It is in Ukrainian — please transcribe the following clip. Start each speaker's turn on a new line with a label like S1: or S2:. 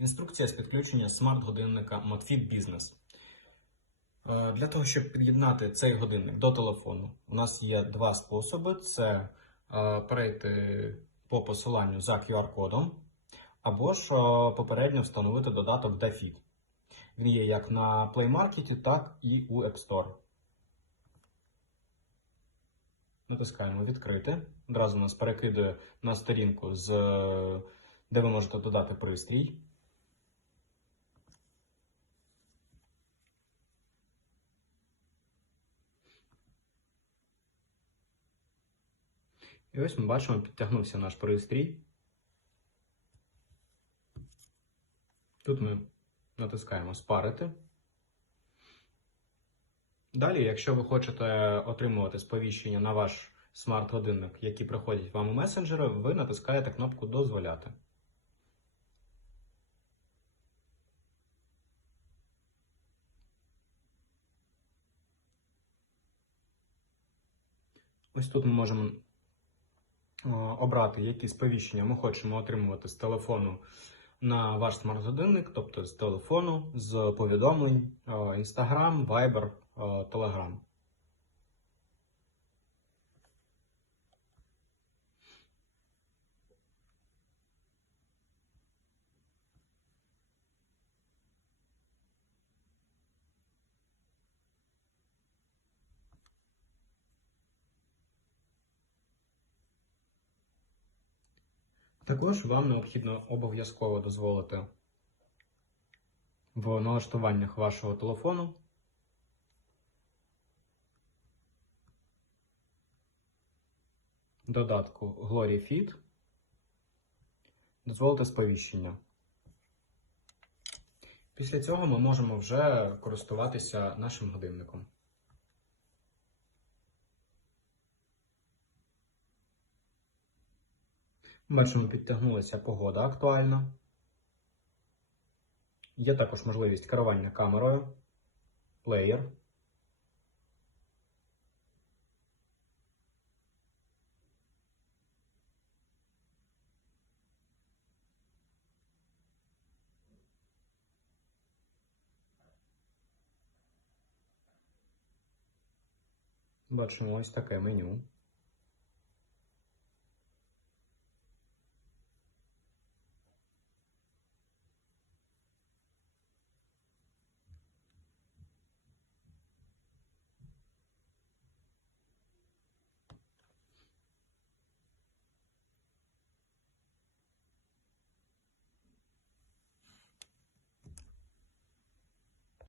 S1: Інструкція з підключення смарт-годинника ModFit Business. Е, Для того, щоб під'єднати цей годинник до телефону, у нас є два способи: це е, перейти по посиланню за QR-кодом, або ж е, попередньо встановити додаток DaFit. Він є як на Play Market, так і у App Store. Натискаємо відкрити. Одразу нас перекидує на сторінку, де ви можете додати пристрій. І ось ми бачимо, підтягнувся наш пристрій. Тут ми натискаємо спарити. Далі, якщо ви хочете отримувати сповіщення на ваш смарт-годинник, які приходять вам у месенджери, ви натискаєте кнопку Дозволяти. Ось тут ми можемо обрати, які сповіщення ми хочемо отримувати з телефону на ваш смарт-годинник, тобто з телефону, з повідомлень, о, Instagram, Viber, Telegram. Також вам необхідно обов'язково дозволити в налаштуваннях вашого телефону додатку Glory Fit дозволити сповіщення. Після цього ми можемо вже користуватися нашим годинником. Бачимо, підтягнулася погода актуальна. Є також можливість керування камерою, плеєр. Бачимо ось таке меню.